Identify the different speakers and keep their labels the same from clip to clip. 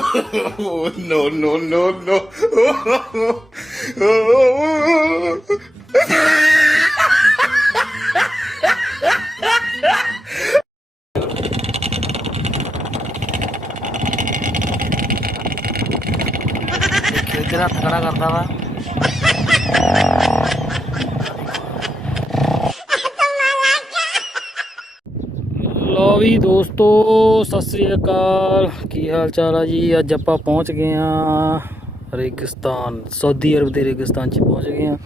Speaker 1: Oh, no, no, no, no.
Speaker 2: ਦੇਖਿਓ ਇੱਧਰ ਹੱਥ ਖੜਾ ਕਰਦਾ ਵਾ ਲੋ ਵੀ ਦੋਸਤੋ ਸਤਿ ਸ੍ਰੀ ਅਕਾਲ ਕੀ ਹਾਲ ਚਾਲ ਆ ਜੀ? ਅੱਜ ਆਪਾਂ ਪਹੁੰਚ ਗਏ ਆ ਰੇਗਿਸਤਾਨ, ਸਾਊਦੀ ਅਰਬ ਦੇ ਰੇਗਿਸਤਾਨ 'ਚ ਪਹੁੰਚ ਗਏ ਆ।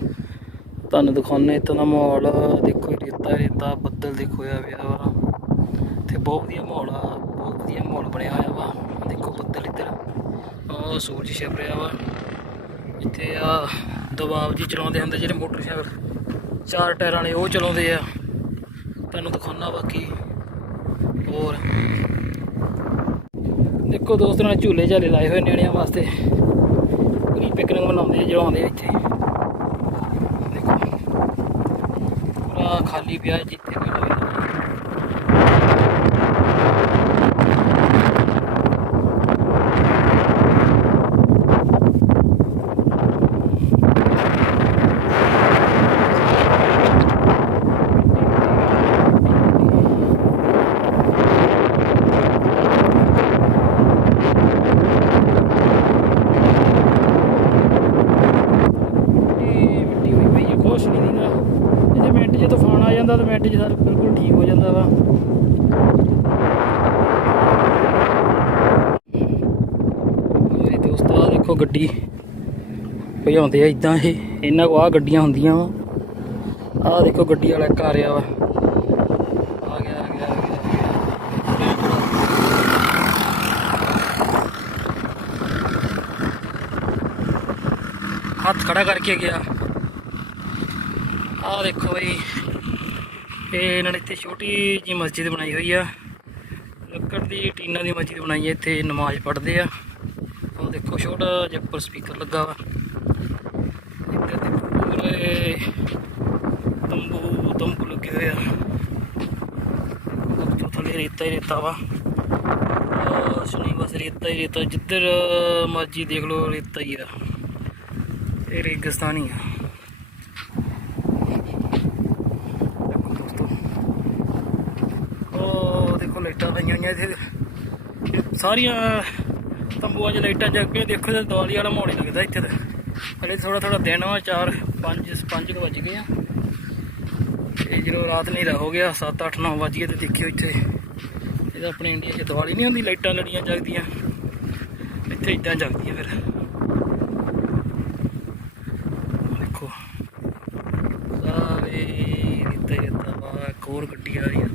Speaker 2: ਤੁਹਾਨੂੰ ਦਿਖਾਉਣੇ ਇੱਥੋਂ ਦਾ ਮਾਹੌਲ। ਦੇਖੋ ਰੇਤਾ ਰੇਤਾ ਬੱਦਲ ਦੇਖੋ ਆ ਪਿਆ ਵਾ ਤੇ ਬਹੁਤ ਵਧੀਆ ਮਾਹੌਲ ਆ, ਬਹੁਤ ਵਧੀਆ ਮਾਹੌਲ ਬਣਿਆ ਹੋਇਆ ਵਾ। ਦੇਖੋ ਬੱਦਲ ਇੱਧਰ। ਉਹ ਸੂਰਜ ਛਿਪ ਰਿਹਾ ਵਾ। ਇੱਥੇ ਆ ਦਬਾਵ ਜੀ ਚਲਾਉਂਦੇ ਹੁੰਦੇ ਜਿਹੜੇ ਮੋਟਰਸਾਈਕਲ। ਚਾਰ ਟਾਇਰਾਂ ਵਾਲੇ ਉਹ ਚਲਾਉਂਦੇ ਆ। ਤੁਹਾਨੂੰ ਦਿਖਾਉਣਾ ਬਾਕੀ। ਹੋਰ। ਦੇਖੋ ਦੋਸਤੋ ਨਾਲ ਝੂਲੇ ਝਾਲੇ ਲਾਏ ਹੋਏ ਨਿਆਣਿਆਂ ਵਾਸਤੇ। ਪੂਰੀ ਪਿਕਨਿਕ ਮਨਾਉਂਦੇ ਆ ਜਦੋਂ ਆਉਂਦੇ ਇੱਥੇ। ਦੇਖੋ। ਪੂਰਾ ਖਾਲੀ ਪਿਆ ਹੈ ਜਿੱਥੇ ਕੋਈ ਲੋਕ ਨਹੀਂ ਇਹ ਮਿੱਟੀ ਹੋਈ ਪਈ ਹੈ ਕੁਛ ਨਹੀਂ ਦਿੰਦਾ ਇਹਦੇ ਮਿੰਟ 'ਚ ਤੂਫਾਨ ਆ ਜਾਂਦਾ ਤਾਂ ਮਿੰਟ 'ਚ ਸਰ ਬਿਲਕੁਲ ਠੀਕ ਹੋ ਜਾਂਦਾ ਵਾ ਮੇਰੇ ਦੋਸਤੋ ਆ ਦੇਖੋ ਗੱਡੀ ਭਜਾਉਂਦੇ ਆ ਇਦਾਂ ਇਹ। ਇਹਨਾਂ ਕੋ ਆ ਗੱਡੀਆਂ ਹੁੰਦੀਆਂ ਵਾ। ਆ ਦੇਖੋ ਗੱਡੀ ਵਾਲਾ ਇੱਕ ਆ ਰਿਹਾ ਵਾ। ਆ ਗਿਆ ਆ ਗਿਆ ਹੱਥ ਖੜਾ ਕਰਕੇ ਗਿਆ। ਆਹ ਦੇਖੋ ਬਈ। ਇਹ ਇਹਨਾਂ ਨੇ ਇੱਥੇ ਛੋਟੀ ਜੀ ਮਸਜਿਦ ਬਣਾਈ ਹੋਈ ਆ। ਲੱਕੜ ਦੀ ਟੀਨਾਂ ਦੀ ਮਸਜਿਦ ਬਣਾਈ ਹੈ ਇੱਥੇ ਨਮਾਜ਼ ਪੜ੍ਹਦੇ ਆ। ਛੋਟਾ ਜਿਹਾ ਉੱਪਰ ਸਪੀਕਰ ਲੱਗਾ ਵਾ। ਇੱਧਰ ਦੇਖੋ ਪੂਰੇ ਤੰਬੂ ਤੰਬੂ ਲੱਗੇ ਹੋਏ ਆ। ਉੱਤੋਂ ਥੱਲੇ ਰੇਤਾ ਹੀ ਰੇਤਾ ਵਾ। ਆਹ ਸੁਣੀ ਬਸ ਰੇਤਾ ਹੀ ਰੇਤਾ, ਜਿੱਧਰ ਮਰਜ਼ੀ ਦੇਖ ਲਓ, ਰੇਤਾ ਹੀ ਆ। ਇਹ ਰੇਗਿਸਤਾਨ ਆ। ਦੇਖੋ ਉਹ ਦੇਖੋ ਲਾਈਟਾਂ ਲਾਈਆਂ ਹੋਈਆਂ ਇੱਥੇ। ਸਾਰੀਆਂ ਤੰਬੂਆਂ 'ਚ ਲਾਈਟਾਂ ਜਗ ਕੇ ਦੇਖੋ ਤੇ ਦਿਵਾਲੀ ਵਾਲਾ ਮਾਹੌਲ ਹੀ ਲੱਗਦਾ ਇੱਥੇ ਤਾਂ। ਹਲੇ ਥੋੜਾ ਥੋੜਾ ਦਿਨ ਵਾ 4 5 5 ਵੱਜ ਗਏ ਆ। ਤੇ ਜਦੋਂ ਰਾਤ ਹਨੇਰਾ ਹੋ ਗਿਆ 7 8 9 ਵੱਜ ਗਏ ਤੇ ਦੇਖਿਓ ਇੱਥੇ। ਇਹਦਾ ਆਪਣੇ ਇੰਡੀਆ 'ਚ ਦੀਵਾਲੀ ਨਹੀਂ ਹੁੰਦੀ, ਲਾਈਟਾਂ ਲੜੀਆਂ ਜਗਦੀਆਂ। ਇੱਥੇ ਇਦਾਂ ਜਗਦੀਆਂ ਫਿਰ। ਦੇਖੋ। ਸਾਰੇ ਇੱਥੇ ਇੱਥੇ ਵਾ ਇੱਕ ਹੋਰ ਗੱਡੀ ਆ ਰਹੀ ਆ।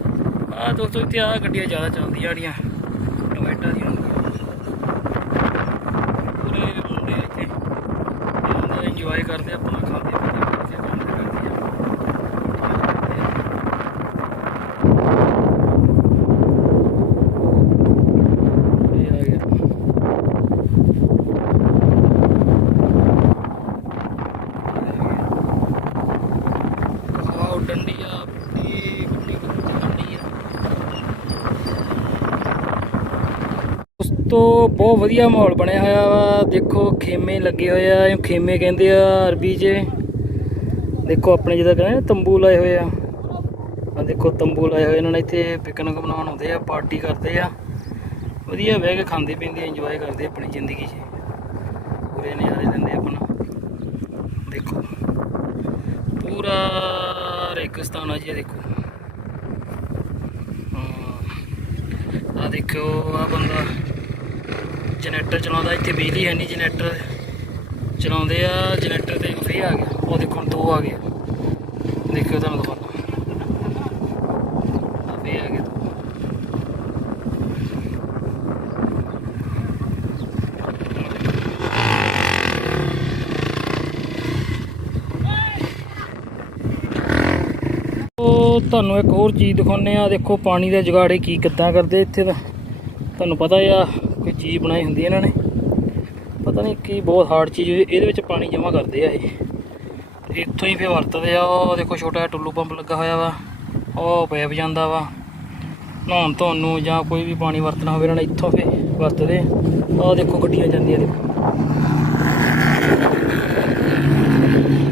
Speaker 2: ਆ ਦੋਸਤੋ, ਇੱਥੇ ਆ ਗੱਡੀਆਂ ਜ਼ਿਆਦਾ ਚੱਲਦੀਆਂ ਜਿਹੜੀਆਂ, ਟੋਇਟਾ ਦੀਆਂ ਹੁੰਦੀਆਂ ਪੂਰੇ ਮੁੰਡੇ ਇੱਥੇ ਇੰਜੋਏ ਕਰਦੇ ਆ, ਆਪਣਾ ਖਾਂਦੇ ਪੀਂਦੇ ਕਰਦੇ ਆ, ਕੰਮ ਕਰਦੇ ਆ ਇਹ ਆ ਗਿਆ ਆਹ ਡੰਡੀ ਆ ਬੁੱਢੀ ਬੁੱਢੀ ਡੰਡੀ ਆ ਉਸ ਤੋਂ ਬਹੁਤ ਵਧੀਆ ਮਾਹੌਲ ਬਣਿਆ ਹੋਇਆ ਵਾ। ਦੇਖੋ ਖੇਮੇ ਲੱਗੇ ਹੋਏ ਆ। ਇਹਨੂੰ ਖੇਮੇ ਕਹਿੰਦੇ ਆ ਅਰਬੀ 'ਚ। ਦੇਖੋ ਆਪਣੇ ਜਿਹਦਾ ਕਹਿੰਦੇ ਆ, ਤੰਬੂ ਲਾਏ ਹੋਏ ਆ। ਆ ਦੇਖੋ ਤੰਬੂ ਲਾਏ ਹੋਏ ਇਹਨਾਂ ਨੇ ਇੱਥੇ ਪਿਕਨਿਕ ਬਣਾਉਣ ਆਉਂਦੇ ਆ ਪਾਰਟੀ ਕਰਦੇ ਆ। ਵਧੀਆ ਬਹਿ ਕੇ ਖਾਂਦੇ ਪੀਂਦੇ ਇੰਜੋਏ ਕਰਦੇ ਆਪਣੀ ਜ਼ਿੰਦਗੀ 'ਚ। ਪੂਰੇ ਨਜ਼ਾਰੇ ਲੈਂਦੇ ਆਪਣਾ। ਦੇਖੋ। ਪੂਰਾ ਰੇਗਿਸਤਾਨ ਆ ਜੀ ਦੇਖੋ। ਹਾਂ। ਆ ਦੇਖੋ ਆ ਬੰਦਾ। ਜਨਰੇਟਰ ਚਲਾਉਂਦਾ, ਇੱਥੇ ਬਿਜਲੀ ਹੈ ਨਹੀਂ, ਜਨਰੇਟਰ ਚਲਾਉਂਦੇ ਆ, ਜਨਰੇਟਰ ਤੇ ਫੇ ਆ ਗਿਆ। ਉਹ ਦੇਖੋ, ਦੋ ਆ ਗਏ। ਦੇਖਿਓ ਤੁਹਾਨੂੰ ਦਿਖਾਉਂਦਾ। ਆ ਫੇ ਆ ਗਿਆ। ਤੁਹਾਨੂੰ ਇੱਕ ਹੋਰ ਚੀਜ਼ ਦਿਖਾਉਂਦੇ ਆ ਦੇਖੋ, ਪਾਣੀ ਦੇ ਜਗਾੜੇ ਕੀ ਕਿੱਦਾਂ ਕਰਦੇ ਇੱਥੇ ਦਾ ਤੁਹਾਨੂੰ ਪਤਾ ਆ ਕੋਈ ਚੀਜ਼ ਬਣਾਈ ਹੁੰਦੀ ਇਹਨਾਂ ਨੇ। ਪਤਾ ਨਹੀਂ ਕੀ ਬਹੁਤ ਹਾਰਡ ਚੀਜ਼ ਇਹਦੇ ਵਿੱਚ ਪਾਣੀ ਜਮ੍ਹਾਂ ਕਰਦੇ ਆ ਇਹ। ਇੱਥੋਂ ਹੀ ਫੇਰ ਵਰਤਦੇ ਆ, ਉਹ ਦੇਖੋ ਛੋਟਾ ਜਿਹਾ ਟੁੱਲੂ ਪੰਪ ਲੱਗਾ ਹੋਇਆ ਵਾ, ਉਹ ਪੈਪ ਜਾਂਦਾ ਵਾ। ਨਹਾਉਣ ਧੋਣ ਨੂੰ ਜਾਂ ਕੋਈ ਵੀ ਪਾਣੀ ਵਰਤਣਾ ਹੋਵੇ, ਇਹਨਾਂ ਨੇ ਇੱਥੋਂ ਫੇ ਵਰਤਦੇ ਆ। ਦੇਖੋ ਗੱਡੀਆਂ ਜਾਂਦੀਆਂ ਦੇਖੋ।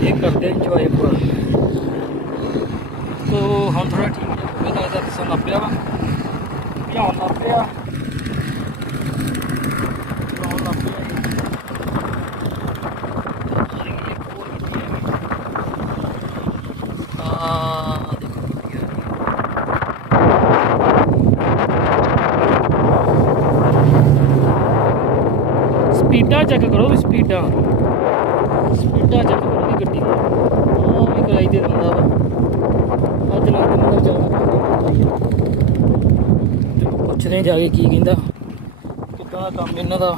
Speaker 2: ਇਹ ਕਰਦੇ ਇੰਜੋਏ ਪੂਰਾ ਤੋ ਹੁਣ ਥੋੜਾ ਠੀਕ ਹੈ ਹੋ ਗਿਆ ਲੱਗਦਾ ਦਿਸਣ ਲੱਗ ਪਿਆ ਵਾ ਧਿਆਨ ਲੱਗ ਪਿਆ ਧਿਆਨ ਲੱਗ ਪਿਆ ਆ ਦੇਖੋ ਕਿੱਥੇ ਆ ਰਹੀ ਹੈ। ਸਪੀਡਾਂ ਚੈੱਕ ਕਰੋ ਵੀ ਸਪੀਡਾਂ ਸਪੀਡਾਂ ਚੈੱਕ ਕਰੋ ਵੀ ਗੱਡੀ ਦੀਆਂ ਉਹ ਵੀ ਕਰਾਈ ਦੇ ਦਿੰਦਾ ਵਾ। ਅੱਜ ਲੱਗਦਾ ਮੈਨੂੰ ਜਾਣਾ ਪੁੱਛਦੇ ਜਾ ਕੇ ਕੀ ਕਹਿੰਦਾ, ਕਿੱਦਾਂ ਦਾ ਕੰਮ ਇਹਨਾਂ ਦਾ?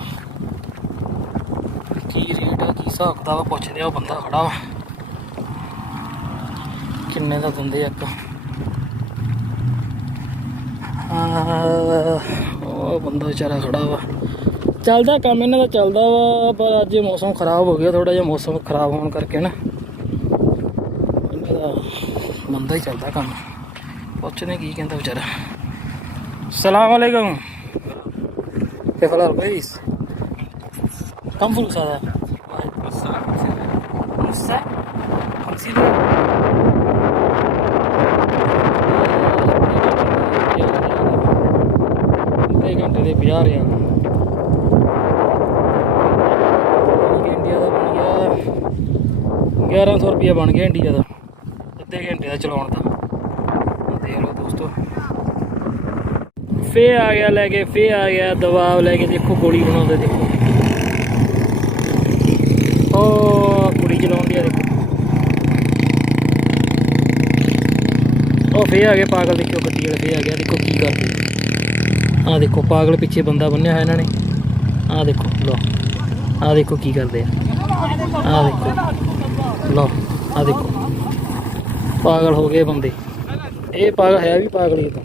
Speaker 2: ਕੀ ਰੇਟ ਆ, ਕੀ ਹਿਸਾਬ ਦਾ ਪੁੱਛਦੇ ਆ ਬੰਦਾ ਖੜਾ ਵਾ। ਕਿੰਨੇ ਦਾ ਦਿੰਦੇ ਆ ਇੱਕ? ਉਹ ਬੰਦਾ ਵਿਚਾਰਾ ਖੜਾ ਵਾ। ਚੱਲਦਾ ਕੰਮ ਇਹਨਾਂ ਦਾ ਚੱਲਦਾ ਵਾ ਪਰ ਅੱਜ ਮੌਸਮ ਖਰਾਬ ਹੋ ਗਿਆ ਥੋੜਾ ਜਿਹਾ ਮੌਸਮ ਖਰਾਬ ਹੋਣ ਕਰਕੇ ਨਾ ਇਹਨਾਂ ਦਾ ਮੰਦਾ ਹੀ ਚੱਲਦਾ ਕੰਮ ਪੁੱਛਦੇ ਕੀ ਕਹਿੰਦਾ ਵਿਚਾਰਾ ਸਲਾਮ ਅਲੈਕਮ كيف الحال كويس كم فلوس هذا؟ نص ساعة نص ساعة 50 ريال ਅੱਧੇ ਘੰਟੇ ਦੇ 50 ਰਿਆਲ 1100 ਰੁਪਇਆ ਬਣ ਗਿਆ ਇੰਡੀਆ ਦਾ, ਅੱਧੇ ਘੰਟੇ ਦਾ ਚਲਾਉਣ ਦਾ। ਦੇਖ ਲਓ ਦੋਸਤੋ। ਫੇ ਆ ਗਿਆ ਲੈ ਕੇ ਫੇ ਆ ਗਿਆ, ਦਬਾਅ ਲੈ ਕੇ ਦੇਖੋ, ਗੋਲੀ ਬਣਾਉਂਦੇ ਦੇਖੋ। ਉਹ ਕੁੜੀ ਚਲਾਉਂਦੀ ਆ ਦੇਖੋ। ਉਹ ਫੇ ਆ ਗਏ ਪਾਗਲ ਦੇਖੋ ਗੱਡੀ ਵਾਲੇ ਫੇ ਆ ਗਿਆ, ਦੇਖੋ ਕੀ ਕਰਦੇ। ਆ ਦੇਖੋ, ਪਾਗਲ ਪਿੱਛੇ ਬੰਦਾ ਬੰਨਿਆ ਹੋਇਆ ਇਹਨਾਂ ਨੇ। ਆ ਦੇਖੋ ਲੋ ਆ ਦੇਖੋ ਕੀ ਕਰਦੇ ਆ। ਆ ਦੇਖੋ। ਲੋ ਆ ਦੇਖੋ। ਪਾਗਲ ਹੋ ਗਏ ਬੰਦੇ। ਇਹ ਪਾਗਲ ਹੈ ਵੀ ਪਾਗਲ ਹੀ ਤਾਂ।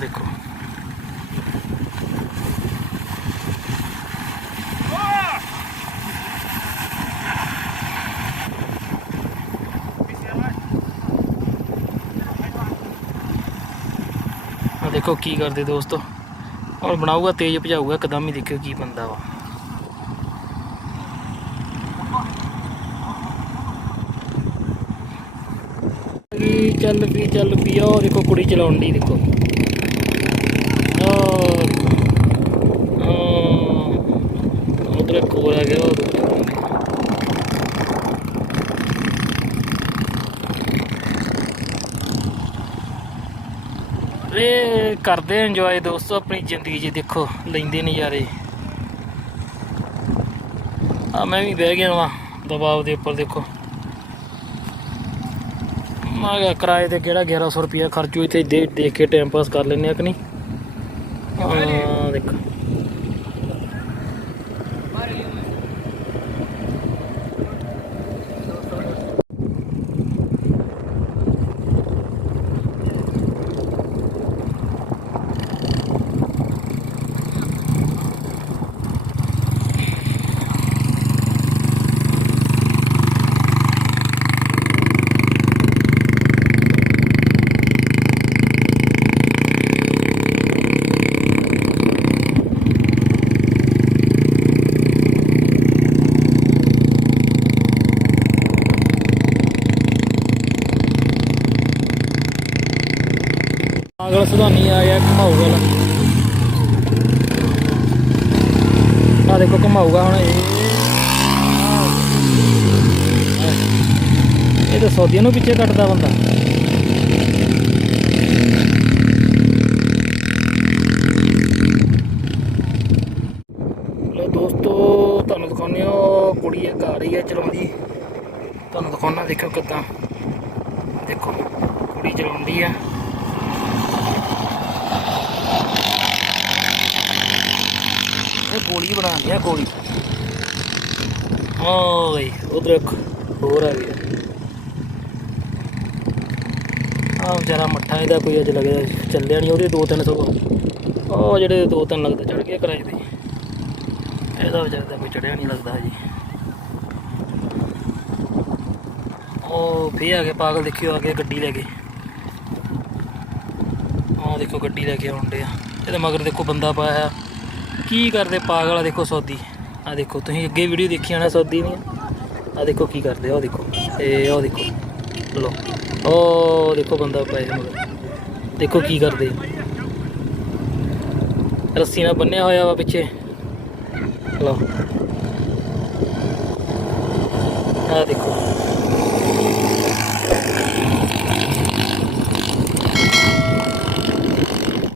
Speaker 2: ਦੇਖੋ। ਦੇਖੋ ਕੀ ਕਰਦੇ ਦੋਸਤੋ। ਹੁਣ ਬਣਾਊਗਾ, ਤੇਜ਼ ਭਜਾਊਗਾ ਇੱਕਦਮ ਹੀ ਦੇਖਿਓ ਕੀ ਬੰਦਾ ਵਾ। ਚੱਲ ਵੀ ਚੱਲ ਵੀ ਉਹ ਦੇਖੋ ਕੁੜੀ ਚਲਾਉਣ ਦੀ ਦੇਖੋ। ਉਧਰ ਇੱਕ ਆ ਗਿਆ, ਉਹ ਇਹ ਕਰਦੇ ਇੰਜੋਏ ਦੋਸਤੋ ਆਪਣੀ ਜ਼ਿੰਦਗੀ 'ਚ ਦੇਖੋ ਲੈਂਦੇ ਨਜ਼ਾਰੇ। ਆ ਮੈਂ ਵੀ ਬਹਿ ਗਿਆ ਵਾਂ ਦਬਾਅ ਦੇ ਉੱਪਰ ਦੇਖੋ। ਮੈਂ ਕਿਰਾਏ ਤੇ ਕਿਹੜਾ 1100 ਰੁਪਿਆ ਖਰਚੂ ਇੱਥੇ ਦੇ ਦੇਖ ਕੇ ਟਾਈਮ ਪਾਸ ਕਰ ਲੈਂਦੇ ਆ ਕਿ ਨਹੀਂ? ਹਾਂ ਦੇਖੋ। ਅਗਲਾ ਆ ਗਿਆ ਘਮਾਊਗਾ ਲਾ ਆ ਦੇਖੋ ਘਮਾਊਗਾ ਹੁਣ ਇਹ। ਇਹ ਤਾਂ ਸੌਦੀਆਂ ਨੂੰ ਪਿੱਛੇ ਕੱਟਦਾ ਬੰਦਾ। ਲੋ ਦੋਸਤੋ, ਤੁਹਾਨੂੰ ਦਿਖਾਉਂਦੇ ਹਾਂ ਕੁੜੀ ਇੱਕ ਆ ਰਹੀ ਹੈ ਚਲਾਉਂਦੀ। ਤੁਹਾਨੂੰ ਦਿਖਾਉਣਾ ਦੇਖੋ ਕਿੱਦਾਂ। ਦੇਖੋ, ਕੁੜੀ ਚਲਾਉਂਦੀ ਆ। ਇਹ ਗੋਲੀ ਬਣਾਉਂਦੀ ਆ, ਗੋਲੀ। ਓਏ, ਉਧਰ ਹੋਰ ਆ ਗਿਆ ਆ। ਵਿਚਾਰਾ ਮੱਠਾ ਇਹਦਾ ਕੋਈ ਅੱਜ ਲੱਗਦਾ ਚੱਲਿਆ ਨਹੀਂ ਉਹਦੇ ਦੋ ਤਿੰਨ ਸੌ ਉਹ ਜਿਹੜੇ ਦੋ ਤਿੰਨ ਲੱਗਦਾ ਚੜ ਗਿਆ ਕਿਰਾਏ ਤੇ। ਇਹਦਾ ਵਿਚਾਰ ਦਾ ਕੋਈ ਚੜਿਆ ਨਹੀਂ ਲੱਗਦਾ ਜੀ ਉਹ ਫੇਰ ਆ ਕੇ ਪਾਗਲ ਦੇਖਿਓ, ਆ ਕੇ ਗੱਡੀ ਲੈ ਕੇ। ਆਹ ਦੇਖੋ, ਗੱਡੀ ਲੈ ਕੇ ਆਉਂਦੇ ਆ ਇਹਦੇ ਮਗਰ ਦੇਖੋ, ਬੰਦਾ ਪਾਇਆ ਕੀ ਕਰਦੇ ਪਾਗਲ ਆ? ਦੇਖੋ ਸੌਦੀ। ਆ ਦੇਖੋ, ਤੁਸੀਂ ਅੱਗੇ ਵੀਡੀਓ ਦੇਖੀ ਹੋਣਾ ਸੌਦੀ ਦੀਆਂ ਆ ਦੇਖੋ ਕੀ ਕਰਦੇ ਆ, ਉਹ ਦੇਖੋ। ਇਹ ਉਹ ਦੇਖੋ। ਲੋ ਉਹ ਦੇਖੋ ਬੰਦਾ ਪਾਇਆ ਮਗਰ। ਦੇਖੋ ਕੀ ਕਰਦੇ ਰੱਸੀ ਨਾਲ ਬੰਨਿਆ ਹੋਇਆ ਵਾ ਪਿੱਛੇ। ਲੋ ਆ ਦੇਖੋ।